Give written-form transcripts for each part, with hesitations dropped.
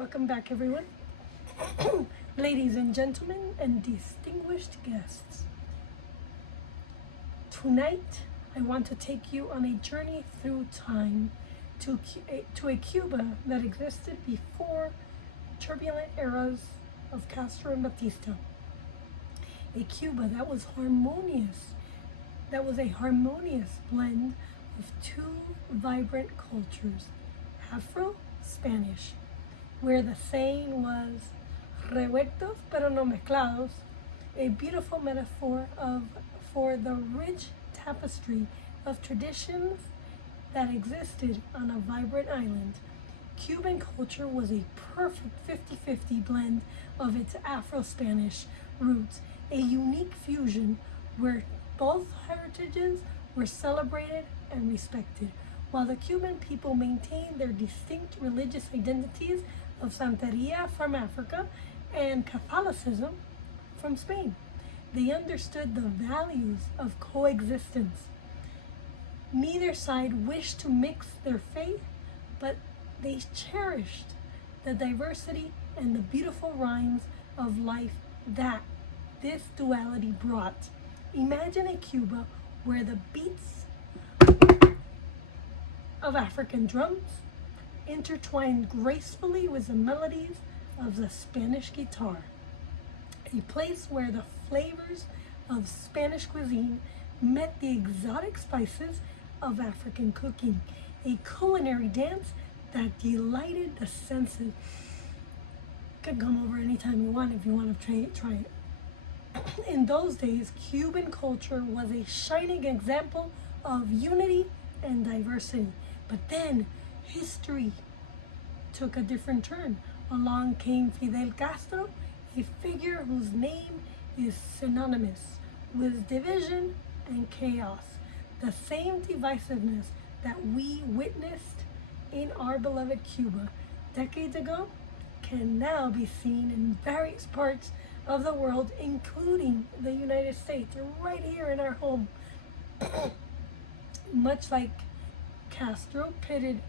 Welcome back, everyone. Ladies and gentlemen, and distinguished guests. Tonight, I want to take you on a journey through time to a Cuba that existed before turbulent eras of Castro and Batista. A Cuba that was harmonious, that was a harmonious blend of two vibrant cultures, Afro-Spanish, where the saying was revueltos pero no mezclados, a beautiful metaphor for the rich tapestry of traditions that existed on a vibrant island. Cuban culture was a perfect 50-50 blend of its Afro-Spanish roots, a unique fusion where both heritages were celebrated and respected, while the Cuban people maintained their distinct religious identities of Santeria from Africa and Catholicism from Spain. They understood the values of coexistence. Neither side wished to mix their faith, but they cherished the diversity and the beautiful rhymes of life that this duality brought. Imagine a Cuba where the beats of African drums intertwined gracefully with the melodies of the Spanish guitar. A place where the flavors of Spanish cuisine met the exotic spices of African cooking. A culinary dance that delighted the senses. Could come over anytime you want if you want to try it. In those days, Cuban culture was a shining example of unity and diversity. But then history took a different turn. Along came Fidel Castro, a figure whose name is synonymous with division and chaos. The same divisiveness that we witnessed in our beloved Cuba decades ago can now be seen in various parts of the world, including the United States, right here in our home. Much like Castro pitted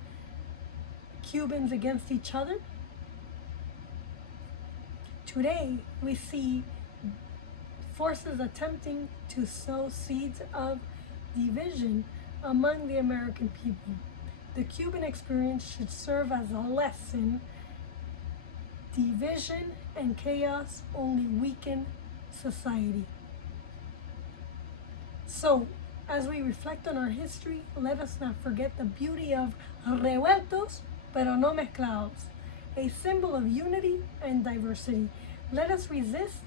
Cubans against each other, today we see forces attempting to sow seeds of division among the American people. The Cuban experience should serve as a lesson. Division and chaos only weaken society. So, as we reflect on our history, let us not forget the beauty of revueltos pero no mezclados, a symbol of unity and diversity. Let us resist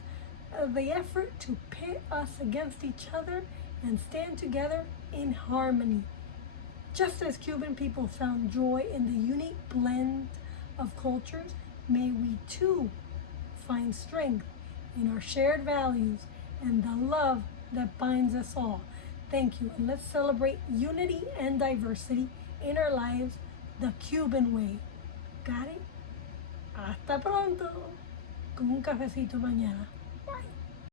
the effort to pit us against each other and stand together in harmony. Just as Cuban people found joy in the unique blend of cultures, may we too find strength in our shared values and the love that binds us all. Thank you, and let's celebrate unity and diversity in our lives the Cuban way. Got it? Hasta pronto, con un cafecito mañana. Bye.